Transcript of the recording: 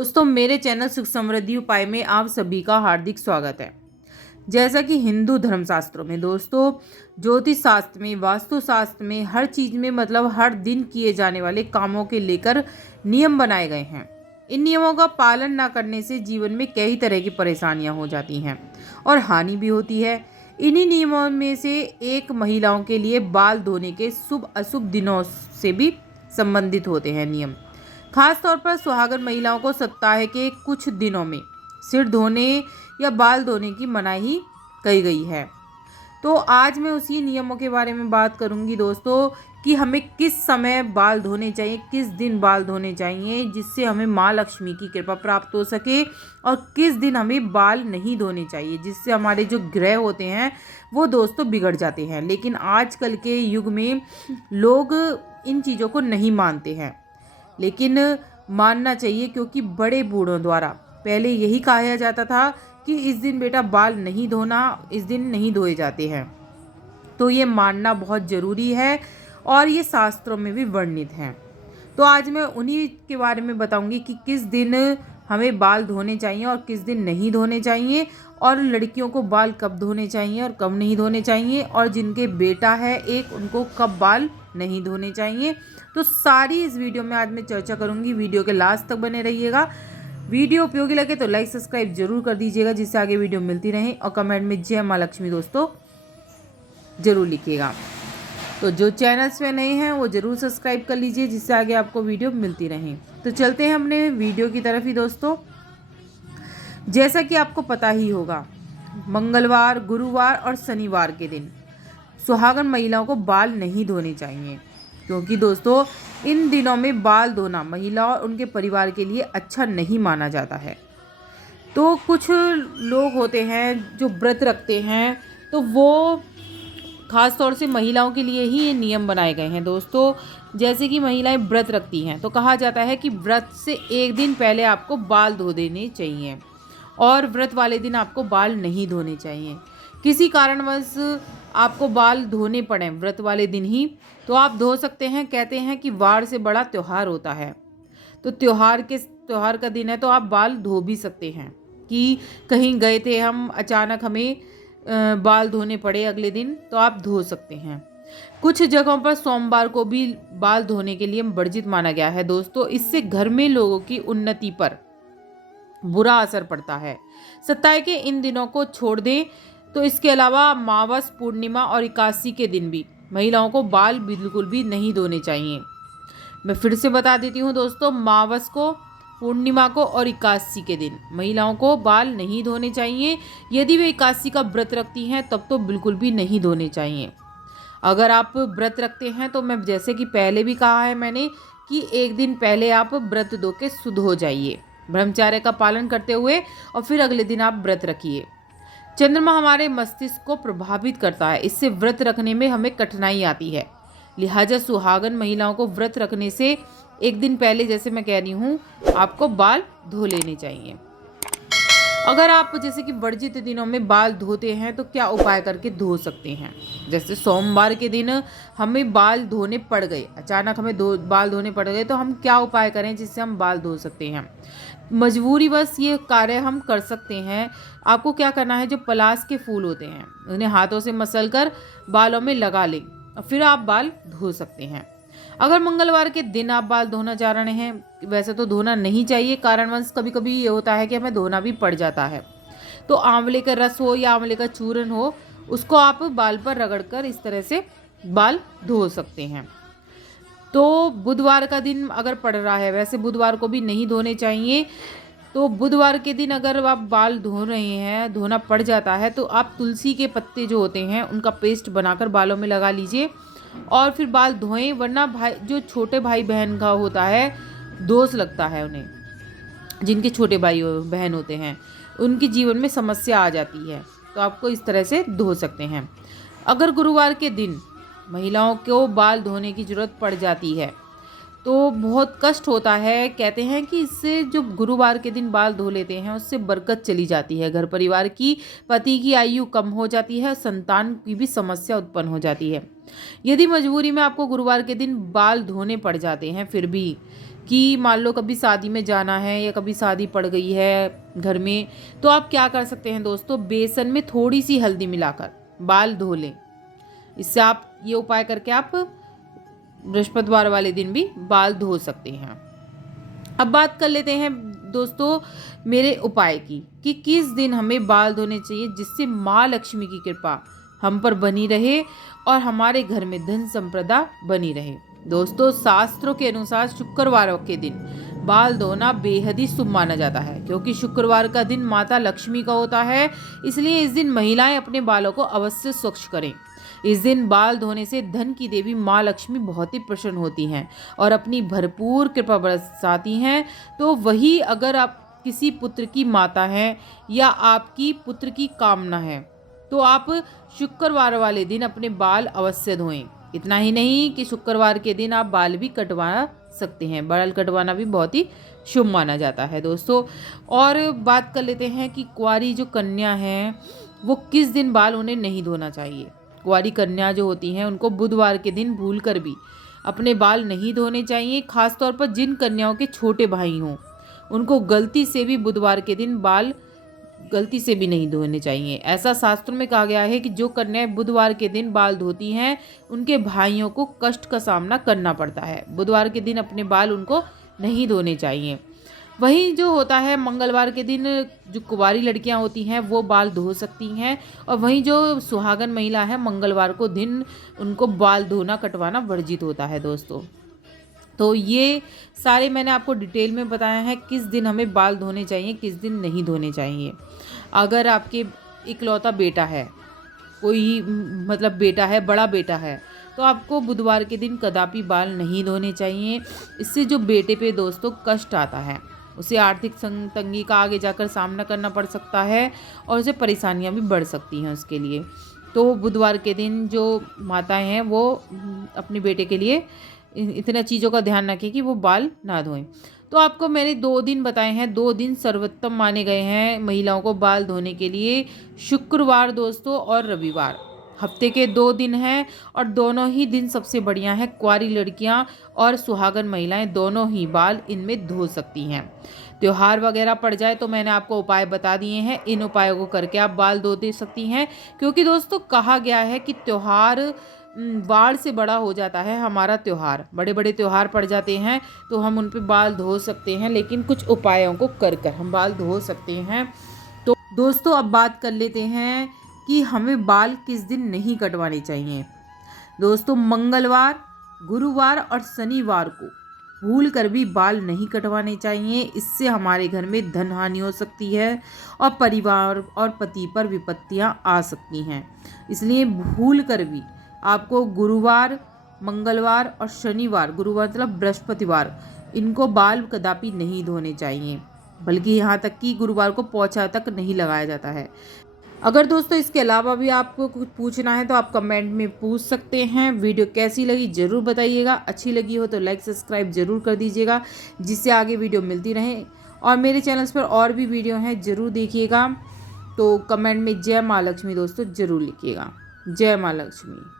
दोस्तों, मेरे चैनल सुख समृद्धि उपाय में आप सभी का हार्दिक स्वागत है। जैसा कि हिंदू धर्मशास्त्रों में दोस्तों, ज्योतिष शास्त्र में, वास्तु शास्त्र में, हर चीज में मतलब हर दिन किए जाने वाले कामों के लेकर नियम बनाए गए हैं। इन नियमों का पालन ना करने से जीवन में कई तरह की परेशानियां हो जाती हैं और हानि भी होती है। इन्हीं नियमों में से एक महिलाओं के लिए बाल धोने के शुभ अशुभ दिनों से भी संबंधित होते हैं नियम। खास तौर पर सुहागन महिलाओं को सप्ताह के कुछ दिनों में सिर धोने या बाल धोने की मनाही कही गई है। तो आज मैं उसी नियमों के बारे में बात करूंगी दोस्तों कि हमें किस समय बाल धोने चाहिए, किस दिन बाल धोने चाहिए जिससे हमें माँ लक्ष्मी की कृपा प्राप्त हो सके, और किस दिन हमें बाल नहीं धोने चाहिए जिससे हमारे जो ग्रह होते हैं वो दोस्तों बिगड़ जाते हैं। लेकिन आजकल के युग में लोग इन चीज़ों को नहीं मानते हैं, लेकिन मानना चाहिए क्योंकि बड़े बूढ़ों द्वारा पहले यही कहा जाता था कि इस दिन बेटा बाल नहीं धोना, इस दिन नहीं धोए जाते हैं। तो ये मानना बहुत ज़रूरी है और ये शास्त्रों में भी वर्णित है। तो आज मैं उन्हीं के बारे में बताऊंगी कि किस दिन हमें बाल धोने चाहिए और किस दिन नहीं धोने चाहिए, और लड़कियों को बाल कब धोने चाहिए और कब नहीं धोने चाहिए, और जिनके बेटा है एक उनको कब बाल नहीं धोने चाहिए। तो सारी इस वीडियो में आज मैं चर्चा करूंगी। वीडियो के लास्ट तक बने रहिएगा। वीडियो उपयोगी लगे तो लाइक सब्सक्राइब जरूर कर दीजिएगा जिससे आगे वीडियो मिलती रहे, और कमेंट में जय माँ लक्ष्मी दोस्तों जरूर लिखिएगा। तो जो चैनल्स में नए हैं वो ज़रूर सब्सक्राइब कर लीजिए जिससे आगे आपको वीडियो मिलती रहे। तो चलते हैं अपने वीडियो की तरफ ही दोस्तों। जैसा कि आपको पता ही होगा, मंगलवार, गुरुवार और शनिवार के दिन सुहागन महिलाओं को बाल नहीं धोने चाहिए, क्योंकि दोस्तों इन दिनों में बाल धोना महिला और उनके परिवार के लिए अच्छा नहीं माना जाता है। तो कुछ लोग होते हैं जो व्रत रखते हैं, तो वो खास तौर से महिलाओं के लिए ही ये नियम बनाए गए हैं दोस्तों। जैसे कि महिलाएं व्रत रखती हैं तो कहा जाता है कि व्रत से एक दिन पहले आपको बाल धो देने चाहिए और व्रत वाले दिन आपको बाल नहीं धोने चाहिए। किसी कारणवश आपको बाल धोने पड़े व्रत वाले दिन ही तो आप धो सकते हैं। कहते हैं कि वार से बड़ा त्यौहार होता है, तो त्यौहार का दिन है तो आप बाल धो भी सकते हैं। कि कहीं गए थे हम, अचानक हमें बाल धोने पड़े अगले दिन, तो आप धो सकते हैं। कुछ जगहों पर सोमवार को भी बाल धोने के लिए वर्जित माना गया है दोस्तों। इससे घर में लोगों की उन्नति पर बुरा असर पड़ता है। सप्ताह के इन दिनों को छोड़ दें। तो इसके अलावा अमावस, पूर्णिमा और एकादशी के दिन भी महिलाओं को बाल बिल्कुल भी नहीं धोने चाहिए। मैं फिर से बता देती हूँ दोस्तों, अमावस को, पूर्णिमा को और एकादशी के दिन महिलाओं को बाल नहीं धोने चाहिए। यदि वे एकादशी का व्रत रखती हैं तब तो बिल्कुल भी नहीं धोने चाहिए। अगर आप व्रत रखते हैं तो मैं जैसे कि पहले भी कहा है मैंने कि एक दिन पहले आप व्रत धो के शुद्ध हो जाइए, ब्रह्मचर्य का पालन करते हुए, और फिर अगले दिन आप व्रत रखिए। चंद्रमा हमारे मस्तिष्क को प्रभावित करता है, इससे व्रत रखने में हमें कठिनाई आती है। लिहाजा सुहागन महिलाओं को व्रत रखने से एक दिन पहले, जैसे मैं कह रही हूँ, आपको बाल धो लेने चाहिए। अगर आप जैसे कि वर्जित दिनों में बाल धोते हैं तो क्या उपाय करके धो सकते हैं। जैसे सोमवार के दिन हमें बाल धोने पड़ गए, अचानक हमें बाल धोने पड़ गए, तो हम क्या उपाय करें जिससे हम बाल धो सकते हैं। मजबूरी बस ये कार्य हम कर सकते हैं। आपको क्या करना है, जो पलाश के फूल होते हैं उन्हें हाथों से मसल कर बालों में लगा लें और फिर आप बाल धो सकते हैं। अगर मंगलवार के दिन आप बाल धोना चाह रहे हैं, वैसे तो धोना नहीं चाहिए, कारणवश कभी कभी ये होता है कि हमें धोना भी पड़ जाता है, तो आंवले का रस हो या आंवले का चूर्ण हो, उसको आप बाल पर रगड़कर इस तरह से बाल धो सकते हैं। तो बुधवार का दिन अगर पड़ रहा है, वैसे बुधवार को भी नहीं धोने चाहिए, तो बुधवार के दिन अगर आप बाल धो रहे हैं, धोना पड़ जाता है, तो आप तुलसी के पत्ते जो होते हैं उनका पेस्ट बनाकर बालों में लगा लीजिए और फिर बाल धोएं। वरना भाई, जो छोटे भाई बहन का होता है, दोष लगता है उन्हें, जिनके छोटे भाई बहन होते हैं उनके जीवन में समस्या आ जाती है, तो आपको इस तरह से धो सकते हैं। अगर गुरुवार के दिन महिलाओं को बाल धोने की ज़रूरत पड़ जाती है तो बहुत कष्ट होता है। कहते हैं कि इससे जो गुरुवार के दिन बाल धो लेते हैं उससे बरकत चली जाती है, घर परिवार की, पति की आयु कम हो जाती है, संतान की भी समस्या उत्पन्न हो जाती है। यदि मजबूरी में आपको गुरुवार के दिन बाल धोने पड़ जाते हैं फिर भी, कि मान लो कभी शादी में जाना है या कभी शादी पड़ गई है घर में, तो आप क्या कर सकते हैं दोस्तों, बेसन में थोड़ी सी हल्दी मिलाकर बाल धो लें। इससे आप ये उपाय करके आप बृहस्पतिवार वाले दिन भी बाल धो सकते हैं। अब बात कर लेते हैं दोस्तों मेरे उपाय की कि किस दिन हमें बाल धोने चाहिए जिससे माँ लक्ष्मी की कृपा हम पर बनी रहे और हमारे घर में धन संपदा बनी रहे। दोस्तों शास्त्रों के अनुसार शुक्रवार के दिन बाल धोना बेहद ही शुभ माना जाता है, क्योंकि शुक्रवार का दिन माता लक्ष्मी का होता है। इसलिए इस दिन महिलाएं अपने बालों को अवश्य स्वच्छ करें। इस दिन बाल धोने से धन की देवी माँ लक्ष्मी बहुत ही प्रसन्न होती हैं और अपनी भरपूर कृपा बरसाती हैं। तो वही अगर आप किसी पुत्र की माता हैं या आपकी पुत्र की कामना है तो आप शुक्रवार वाले दिन अपने बाल अवश्य धोएं। इतना ही नहीं कि शुक्रवार के दिन आप बाल भी कटवा सकते हैं। बाल कटवाना भी बहुत ही शुभ माना जाता है दोस्तों। और बात कर लेते हैं कि कुंवारी जो कन्या हैं वो किस दिन बाल उन्हें नहीं धोना चाहिए। कुंवारी कन्या जो होती हैं उनको बुधवार के दिन भूलकर भी अपने बाल नहीं धोने चाहिए। खासतौर पर जिन कन्याओं के छोटे भाई हों उनको गलती से भी बुधवार के दिन बाल गलती से भी नहीं धोने चाहिए। ऐसा शास्त्रों में कहा गया है कि जो कन्याएं बुधवार के दिन बाल धोती हैं उनके भाइयों को कष्ट का सामना करना पड़ता है। बुधवार के दिन अपने बाल उनको नहीं धोने चाहिए। वहीं जो होता है मंगलवार के दिन जो कुंवारी लड़कियां होती हैं वो बाल धो सकती हैं, और वहीं जो सुहागन महिला है मंगलवार को दिन उनको बाल धोना कटवाना वर्जित होता है दोस्तों। तो ये सारे मैंने आपको डिटेल में बताया है किस दिन हमें बाल धोने चाहिए किस दिन नहीं धोने चाहिए। अगर आपके इकलौता बेटा है, कोई मतलब बेटा है, बड़ा बेटा है, तो आपको बुधवार के दिन कदापि बाल नहीं धोने चाहिए। इससे जो बेटे पे दोस्तों कष्ट आता है, उसे आर्थिक तंगी का आगे जाकर सामना करना पड़ सकता है और उसे परेशानियां भी बढ़ सकती हैं उसके लिए। तो बुधवार के दिन जो माताएं हैं वो अपने बेटे के लिए इतना चीज़ों का ध्यान रखें कि वो बाल ना धोएं। तो आपको मैंने 2 दिन बताए हैं, 2 दिन सर्वोत्तम माने गए हैं महिलाओं को बाल धोने के लिए, शुक्रवार दोस्तों और रविवार। हफ्ते के 2 दिन हैं और दोनों ही दिन सबसे बढ़िया है। कुंवारी लड़कियां और सुहागन महिलाएं दोनों ही बाल इनमें धो सकती हैं। त्योहार वगैरह पड़ जाए तो मैंने आपको उपाय बता दिए हैं, इन उपायों को करके आप बाल धो दे सकती हैं। क्योंकि दोस्तों कहा गया है कि त्योहार वार से बड़ा हो जाता है हमारा त्योहार। बड़े बड़े त्योहार पड़ जाते हैं तो हम उन पे बाल धो सकते हैं, लेकिन कुछ उपायों को कर कर हम बाल धो सकते हैं। तो दोस्तों अब बात कर लेते हैं कि हमें बाल किस दिन नहीं कटवाने चाहिए। दोस्तों मंगलवार, गुरुवार और शनिवार को भूल कर भी बाल नहीं कटवाने चाहिए। इससे हमारे घर में धन हानि हो सकती है और परिवार और पति पर विपत्तियां आ सकती हैं। इसलिए भूल कर भी आपको गुरुवार, मंगलवार और शनिवार, गुरुवार मतलब बृहस्पतिवार, इनको बाल कदापि नहीं धोने चाहिए, बल्कि यहाँ तक कि गुरुवार को पोंछा तक नहीं लगाया जाता है। अगर दोस्तों इसके अलावा भी आपको कुछ पूछना है तो आप कमेंट में पूछ सकते हैं। वीडियो कैसी लगी ज़रूर बताइएगा। अच्छी लगी हो तो लाइक सब्सक्राइब ज़रूर कर दीजिएगा, जिससे आगे वीडियो मिलती रहे। और मेरे चैनल्स पर और भी वीडियो हैं, ज़रूर देखिएगा। तो कमेंट में जय माँ लक्ष्मी दोस्तों ज़रूर लिखिएगा। जय माँ लक्ष्मी।